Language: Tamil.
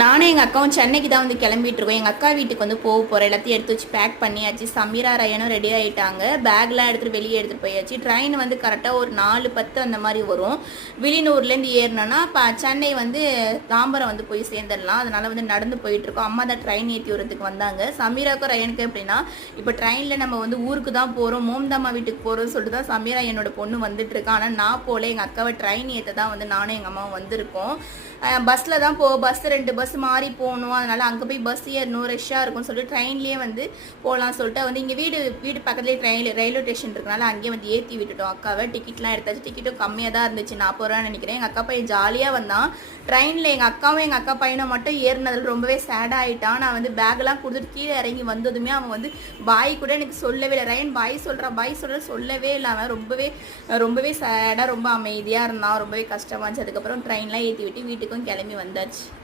நானும் எங்கள் அக்காவும் சென்னைக்கு தான் வந்து கிளம்பிட்டு இருக்கோம். எங்கள் அக்கா வீட்டுக்கு வந்து போக போகிறோம். எல்லாத்தையும் எடுத்து வச்சு பேக் பண்ணியாச்சு. சமீரா ரயனும் ரெடி ஆகிட்டாங்க. பேக்லாம் எடுத்துகிட்டு வெளியே எடுத்துகிட்டு போயாச்சு. ட்ரெயின் வந்து கரெக்டாக ஒரு 4:10 அந்த மாதிரி வரும். விழிநூர்லேருந்து ஏறினோன்னா இப்போ சென்னை வந்து தாம்பரம் வந்து போய் சேர்ந்துடலாம். அதனால் வந்து நடந்து போயிட்டுருக்கோம். அம்மா தான் ட்ரெயின் ஏற்றி வரதுக்கு வந்தாங்க. சமீராவுக்கும் ரயனுக்கு எப்படின்னா இப்போ ட்ரெயினில் நம்ம வந்து ஊருக்கு தான் போகிறோம், மோம்தம்மா வீட்டுக்கு போகிறோம்னு சொல்லிட்டு தான் சமீரா என்னோட பொண்ணு வந்துட்டுருக்கான். ஆனால் நான் போல எங்கள் அக்காவை ட்ரெயின் ஏற்ற தான் வந்து நானும் எங்கள் அம்மாவும் வந்திருக்கோம். பஸ்ஸில் தான் பஸ் 2 பஸ் மாறி போகணும். அதனால் அங்கே போய் பஸ் ஏறணும், ரஷ்ஷாக இருக்கும்னு சொல்லிட்டு ட்ரெயின்லேயே வந்து போகலான்னு சொல்லிட்டு வந்து இங்கே வீடு பக்கத்துலேயே ரயில்வே ஸ்டேஷன் இருக்கனால அங்கேயே வந்து ஏற்றி விட்டுட்டோம் அக்காவை. டிக்கெட்லாம் எடுத்தாச்சு. டிக்கெட்டும் கம்மியாக தான் இருந்துச்சு, 40 ரூபான்னு நினைக்கிறேன். எங்கள் அக்கா பையன் ஜாலியாக வந்தான். ட்ரெயினில் எங்கள் அக்காவும் எங்கள் அக்கா பையனை மட்டும் ஏறினதில் ரொம்பவே சேடாக ஆகிட்டான். நான் வந்து பேக்கெலாம் கொடுத்துட்டு கீழே இறங்கி வந்ததுமே அவன் வந்து பாய் கூட எனக்கு சொல்லவே இல்லை. ரயன் பாய் சொல்லவே இல்லை. அவன் ரொம்பவே சேடாக ரொம்ப அமைதியாக இருந்தான். ரொம்பவே கஷ்டமாக இருந்துச்சு. அதுக்கப்புறம் ட்ரெயின்லாம் ஏற்றி விட்டு வீட்டுக்கும் கிளம்பி வந்தாச்சு.